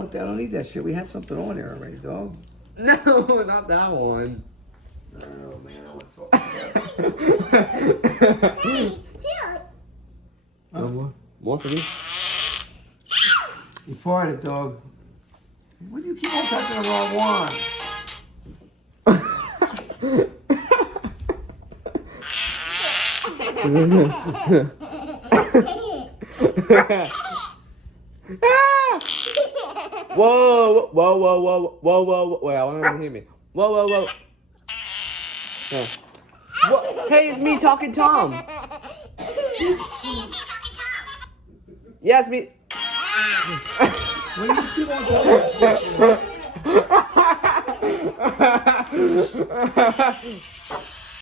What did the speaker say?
I don't need that shit. We had something on there already, dog. No, not that one. Oh man, I want to talk to you. More for me? You farted, dog. Why do you keep on touching the wrong one? Whoa, whoa, whoa, whoa, whoa, whoa, wait, I want to hear me. Whoa, whoa, whoa. Yeah. What? Hey, it's me talking Tom. Yeah, it's me. What do you keep on touching?